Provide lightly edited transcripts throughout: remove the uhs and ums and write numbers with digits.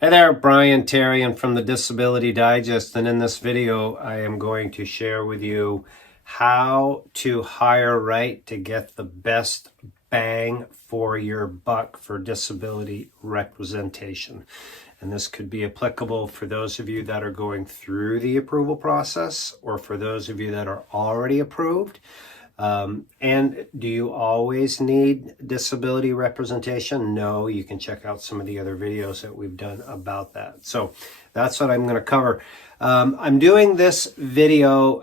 Hey there, Brian Terrian from the Disability Digest, and in this video I am going to share with you how to hire right to get the best bang for your buck for disability representation. And this could be applicable for those of you that are going through the approval process or for those of you that are already approved. And do you always need disability representation? No, you can check out some of the other videos that we've done about that. So that's what I'm going to cover. I'm doing this video,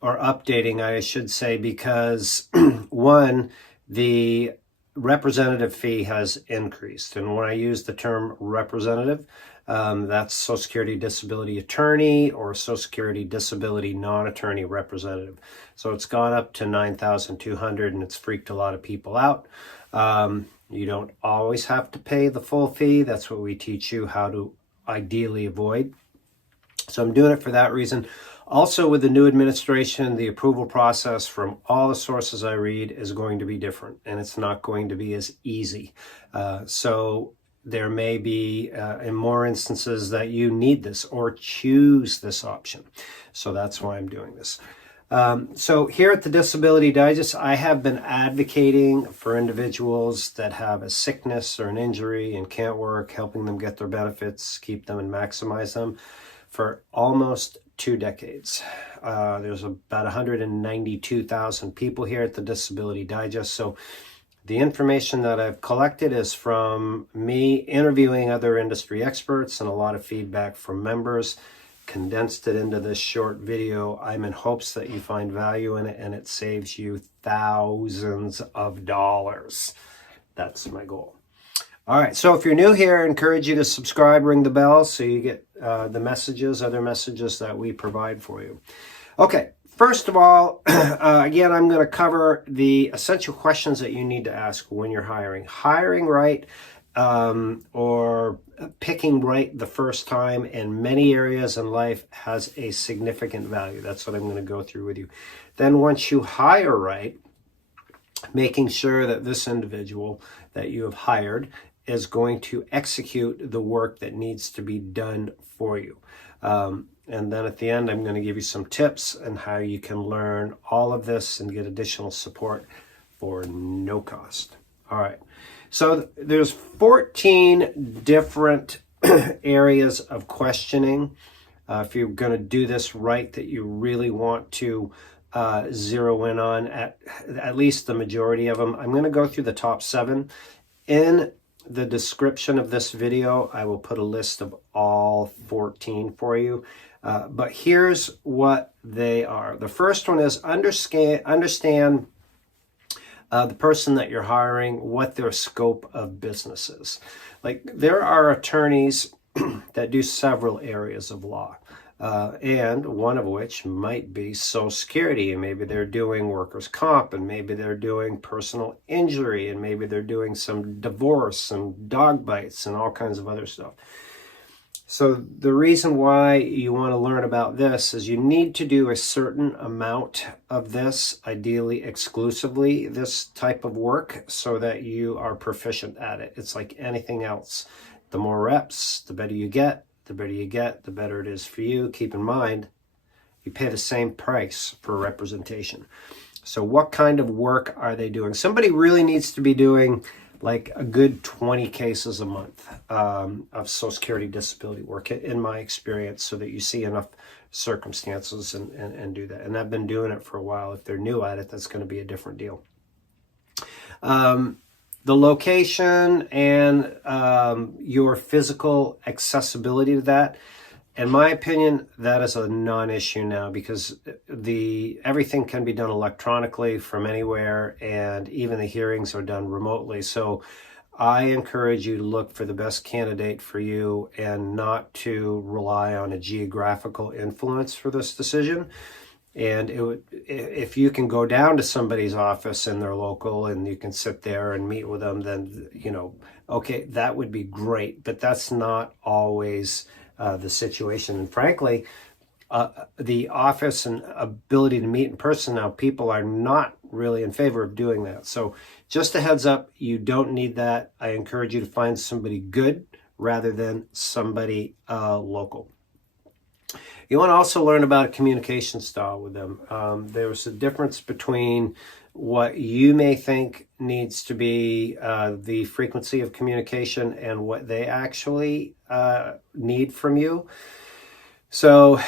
or updating, I should say, because one, the representative fee has increased. And when I use the term representative, that's Social Security disability attorney or Social Security disability non-attorney representative. So it's gone up to $9,200 and it's freaked a lot of people out. You don't always have to pay the full fee. That's what we teach you how to ideally avoid. So I'm doing it for that reason. Also, with the new administration, the approval process from all the sources I read is going to be different, and it's not going to be as easy. So there may be, in more instances, that you need this or choose this option. So that's why I'm doing this. So here at the Disability Digest, I have been advocating for individuals that have a sickness or an injury and can't work, helping them get their benefits, keep them and maximize them for almost 2 decades. There's about 192,000 people here at the Disability Digest. So the information that I've collected is from me interviewing other industry experts and a lot of feedback from members, condensed it into this short video. I'm in hopes that you find value in it and it saves you thousands of dollars. That's my goal. All right, so if you're new here, I encourage you to subscribe, ring the bell so you get the messages, other messages that we provide for you. Okay, first of all, again, I'm going to cover the essential questions that you need to ask when you're hiring. Hiring right or picking right the first time in many areas in life has a significant value. That's what I'm going to go through with you. Then once you hire right, making sure that this individual that you have hired is going to execute the work that needs to be done for you. And then at the end, I'm going to give you some tips on how you can learn all of this and get additional support for no cost. All right. So there's 14 different areas of questioning. If you're going to do this right, that you really want to zero in on at least the majority of them. I'm going to go through the top 7. In the description of this video, I will put a list of all 14 for you. But here's what they are. The first one is understand the person that you're hiring, what their scope of business is. Like, there are attorneys that do several areas of law. And one of which might be Social Security, and maybe they're doing workers' comp, and maybe they're doing personal injury, and maybe they're doing some divorce and dog bites and all kinds of other stuff. So the reason why you want to learn about this is you need to do a certain amount of this, ideally exclusively this type of work, so that you are proficient at it. It's like anything else. The more reps, the better you get. The better you get, the better it is for you. Keep in mind, you pay the same price for representation. So what kind of work are they doing? Somebody really needs to be doing like a good 20 cases a month of Social Security disability work, in my experience, so that you see enough circumstances and do that. And I've been doing it for a while. If they're new at it, that's going to be a different deal. The location and your physical accessibility to that, in my opinion, that is a non-issue now, because everything can be done electronically from anywhere, and even the hearings are done remotely. So I encourage you to look for the best candidate for you and not to rely on a geographical influence for this decision. And if you can go down to somebody's office in their local and you can sit there and meet with them, then, okay, that would be great. But that's not always the situation. And frankly, the office and ability to meet in person now, people are not really in favor of doing that. So just a heads up, you don't need that. I encourage you to find somebody good, rather than somebody local. You want to also learn about a communication style with them. There's a difference between what you may think needs to be the frequency of communication and what they actually need from you. So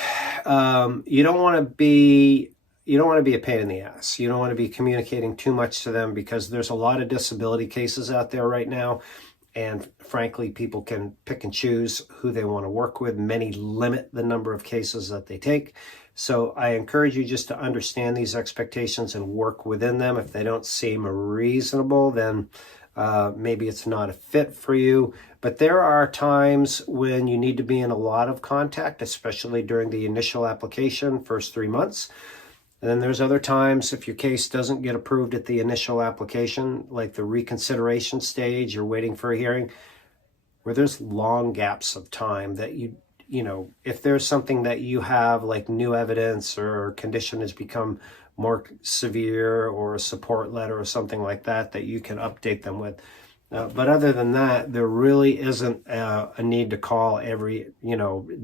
you don't want to be a pain in the ass. You don't want to be communicating too much to them, because there's a lot of disability cases out there right now. And frankly, people can pick and choose who they want to work with. Many limit the number of cases that they take. So I encourage you just to understand these expectations and work within them. If they don't seem reasonable, then maybe it's not a fit for you. But there are times when you need to be in a lot of contact, especially during the initial application, first 3 months. And then there's other times, if your case doesn't get approved at the initial application, like the reconsideration stage, you're waiting for a hearing, where there's long gaps of time that you know, if there's something that you have, like new evidence or condition has become more severe, or a support letter or something like that, that you can update them with. But other than that, there really isn't a need to call every,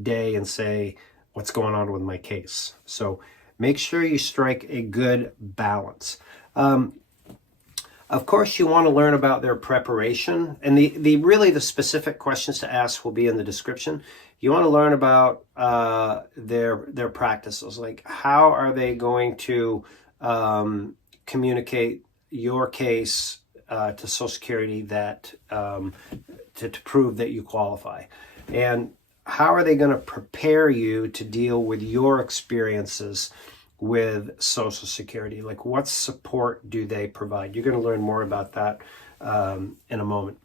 day and say, what's going on with my case? So make sure you strike a good balance. Of course, you want to learn about their preparation, and the specific questions to ask will be in the description. You want to learn about their practices, like how are they going to communicate your case to Social Security that to prove that you qualify, and how are they going to prepare you to deal with your experiences with Social Security? Like, what support do they provide? You're going to learn more about that in a moment.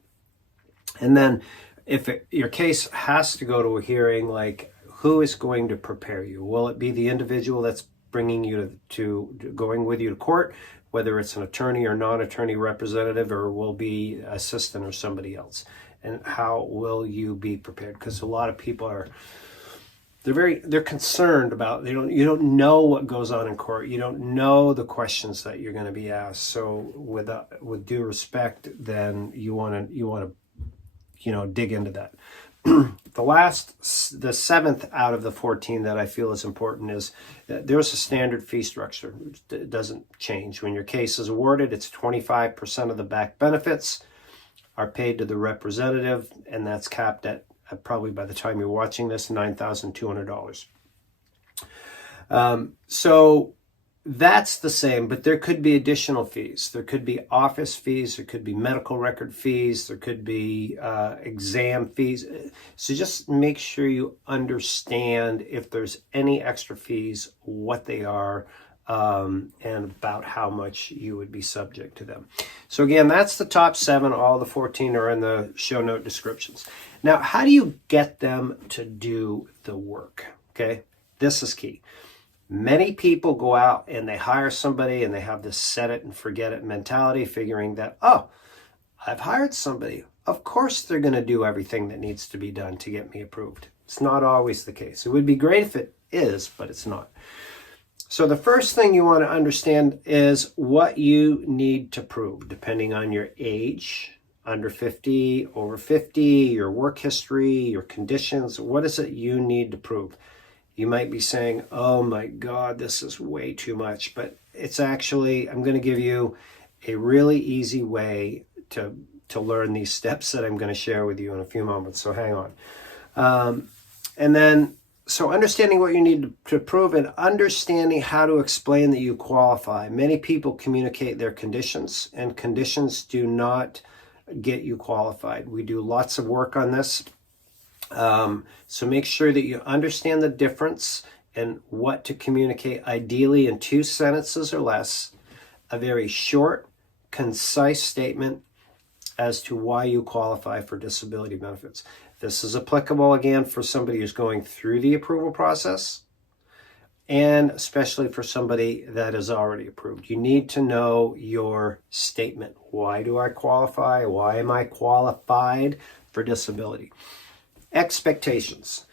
And then if your case has to go to a hearing, like, who is going to prepare you? Will it be the individual that's bringing you to going with you to court, whether it's an attorney or non-attorney representative, or will be assistant or somebody else? And how will you be prepared? Because a lot of people they're concerned about, you don't know what goes on in court. You don't know the questions that you're going to be asked. So with due respect, then you want to dig into that. The seventh out of the 14 that I feel is important is that there's a standard fee structure. It doesn't change. When your case is awarded, it's 25% of the back benefits are paid to the representative, and that's capped at probably, by the time you're watching this, $9,200. So that's the same, but there could be additional fees. There could be office fees, there could be medical record fees, there could be exam fees. So just make sure you understand if there's any extra fees, what they are, and about how much you would be subject to them. So again, that's the top 7. All the 14 are in the show note descriptions. Now, how do you get them to do the work? Okay, this is key. Many people go out and they hire somebody and they have this set it and forget it mentality, figuring that, oh, I've hired somebody, of course they're going to do everything that needs to be done to get me approved. It's not always the case. It would be great if it is, but it's not. So the first thing you want to understand is what you need to prove, depending on your age, under 50, over 50, your work history, your conditions. What is it you need to prove? You might be saying, oh my God, this is way too much. But it's actually, I'm going to give you a really easy way to learn these steps that I'm going to share with you in a few moments. So hang on. So understanding what you need to prove and understanding how to explain that you qualify. Many people communicate their conditions, and conditions do not get you qualified. We do lots of work on this. So make sure that you understand the difference and what to communicate, ideally in 2 sentences or less, a very short, concise statement as to why you qualify for disability benefits. This is applicable, again, for somebody who's going through the approval process, and especially for somebody that is already approved. You need to know your statement. Why do I qualify? Why am I qualified for disability? Expectations.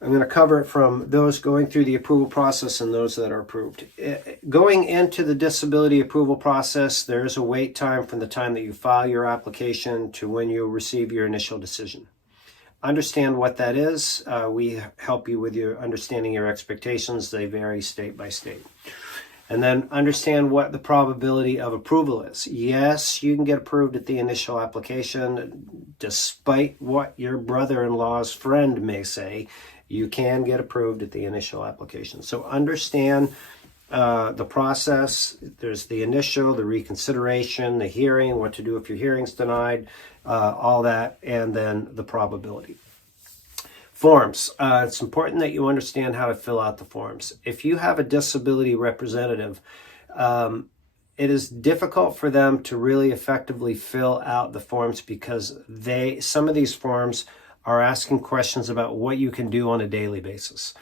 I'm going to cover it from those going through the approval process and those that are approved. Going into the disability approval process, there is a wait time from the time that you file your application to when you receive your initial decision. Understand what that is. We help you with your understanding your expectations. They vary state by state. And then understand what the probability of approval is. Yes, you can get approved at the initial application, despite what your brother-in-law's friend may say. You can get approved at the initial application. So understand the process. There's the initial, the reconsideration, the hearing, what to do if your hearing's denied, all that, and then the probability. Forms. It's important that you understand how to fill out the forms. If you have a disability representative, it is difficult for them to really effectively fill out the forms because some of these forms are asking questions about what you can do on a daily basis.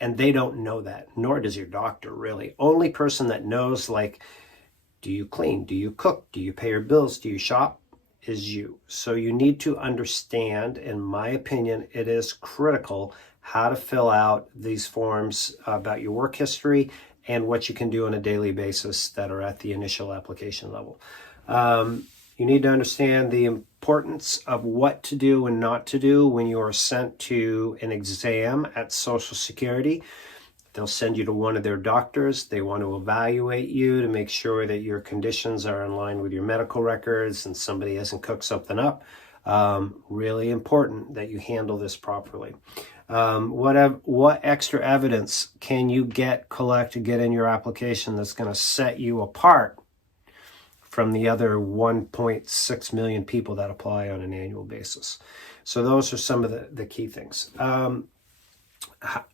And they don't know that, nor does your doctor really. Only person that knows, like, do you clean? Do you cook? Do you pay your bills? Do you shop? Is you. So you need to understand, in my opinion, it is critical how to fill out these forms about your work history and what you can do on a daily basis that are at the initial application level. You need to understand the importance of what to do and not to do when you are sent to an exam at Social Security. They'll send you to one of their doctors. They want to evaluate you to make sure that your conditions are in line with your medical records and somebody hasn't cooked something up. Really important that you handle this properly. What extra evidence can you get in your application that's going to set you apart from the other 1.6 million people that apply on an annual basis? So those are some of the key things.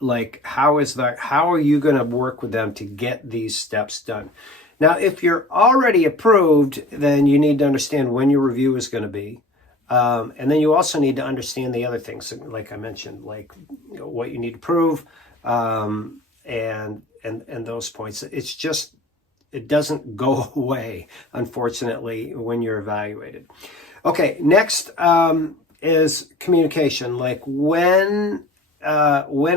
Like, how are you going to work with them to get these steps done? Now, if you're already approved, then you need to understand when your review is going to be. And then you also need to understand the other things, like I mentioned, like what you need to prove, and those points. It's just, it doesn't go away, unfortunately, when you're evaluated. Okay, next is communication. Like, when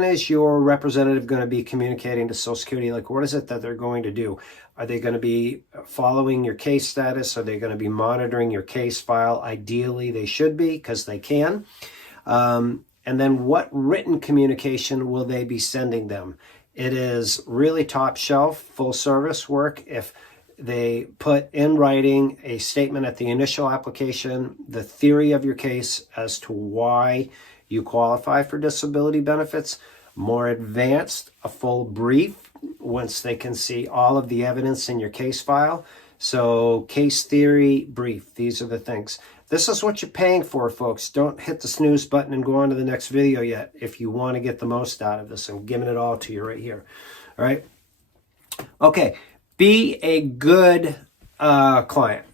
is your representative going to be communicating to Social Security? Like, what is it that they're going to do? Are they going to be following your case status? Are they going to be monitoring your case file? Ideally, they should be, because they can. And then what written communication will they be sending them? It is really top shelf, full service work if they put in writing a statement at the initial application, the theory of your case as to why you qualify for disability benefits. More advanced, a full brief once they can see all of the evidence in your case file. So case theory, brief, these are the things. This is what you're paying for, folks. Don't hit the snooze button and go on to the next video yet if you want to get the most out of this. I'm giving it all to you right here. All right. Okay. Be a good client.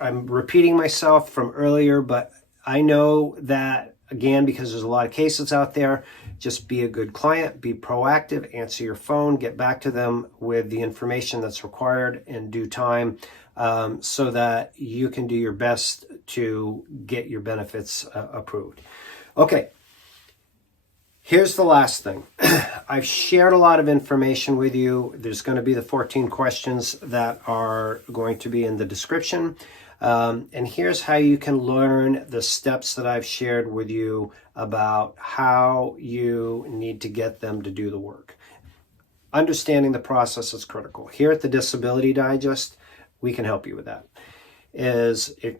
I'm repeating myself from earlier, but I know that, again, because there's a lot of cases out there, just be a good client, be proactive, answer your phone, get back to them with the information that's required in due time, so that you can do your best to get your benefits approved. Okay, here's the last thing. I've shared a lot of information with you. There's going to be the 14 questions that are going to be in the description. And here's how you can learn the steps that I've shared with you about how you need to get them to do the work. Understanding the process is critical. Here at the Disability Digest, we can help you with that.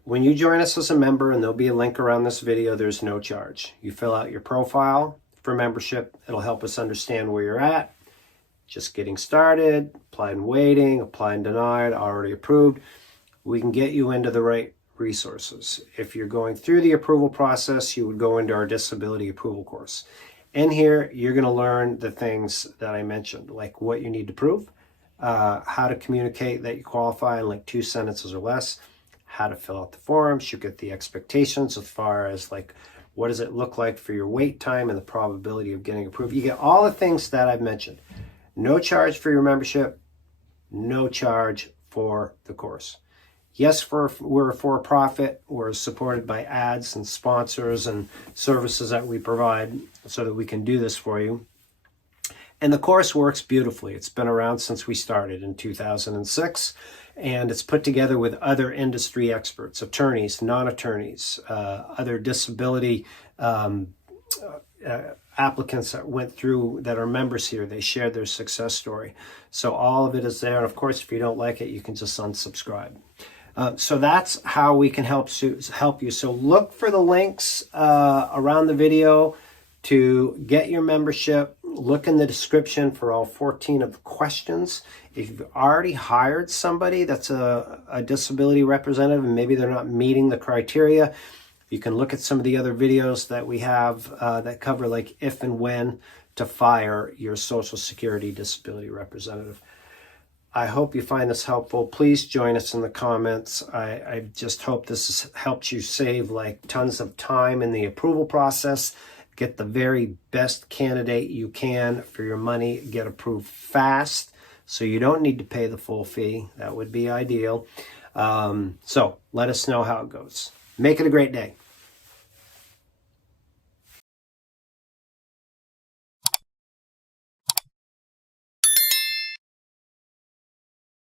When you join us as a member, and there'll be a link around this video, there's no charge. You fill out your profile for membership. It'll help us understand where you're at. Just getting started, apply and waiting, apply and denied, already approved. We can get you into the right resources. If you're going through the approval process, you would go into our disability approval course. In here, you're going to learn the things that I mentioned, like what you need to prove, how to communicate that you qualify in like 2 sentences or less, how to fill out the forms. You get the expectations as far as like, what does it look like for your wait time and the probability of getting approved. You get all the things that I've mentioned. No charge for your membership, no charge for the course. Yes, we're a for-profit. We're supported by ads and sponsors and services that we provide so that we can do this for you. And the course works beautifully. It's been around since we started in 2006, and it's put together with other industry experts, attorneys, non-attorneys, other disability applicants that went through that are members here. They shared their success story. So all of it is there. And of course, if you don't like it, you can just unsubscribe. So that's how we can help you. So look for the links around the video to get your membership. Look in the description for all 14 of the questions. If you've already hired somebody that's a disability representative and maybe they're not meeting the criteria, you can look at some of the other videos that we have that cover like if and when to fire your Social Security disability representative. I hope you find this helpful. Please join us in the comments. I just hope this has helped you save like tons of time in the approval process. Get the very best candidate you can for your money. Get approved fast so you don't need to pay the full fee. That would be ideal. So let us know how it goes. Make it a great day.